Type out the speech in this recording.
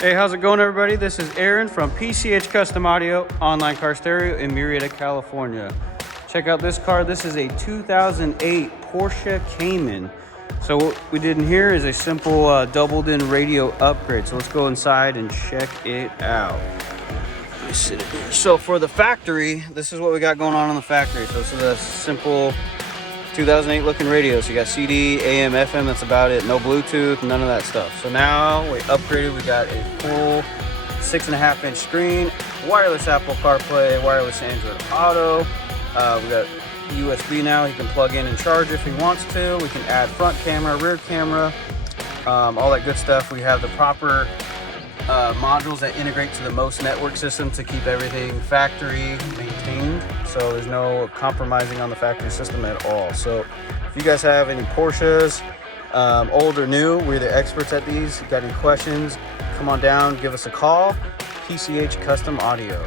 Hey, how's it going, everybody? This is Aaron from PCH Custom Audio, online car stereo in Murrieta, California. Check out this car. This is a 2008 Porsche Cayman. So what we did in here is a simple doubled-in radio upgrade. So let's go inside and check it out. Let me sit it here. So for the factory, this is what we got going on in the factory. So this is a simple 2008 looking radio. So you got CD, AM, FM, that's about it. No Bluetooth, none of that stuff. So now we upgraded. We got a full 6.5-inch screen, wireless Apple CarPlay, wireless Android Auto. We got USB now. He can plug in and charge if he wants to. We can add front camera, rear camera, all that good stuff. We have the proper modules that integrate to the most network system to keep everything factory maintained, so there's no compromising on the factory system at all. So if you guys have any Porsches, old or new, we're the experts at these. If you got any questions, come on down, give us a call. PCH Custom Audio.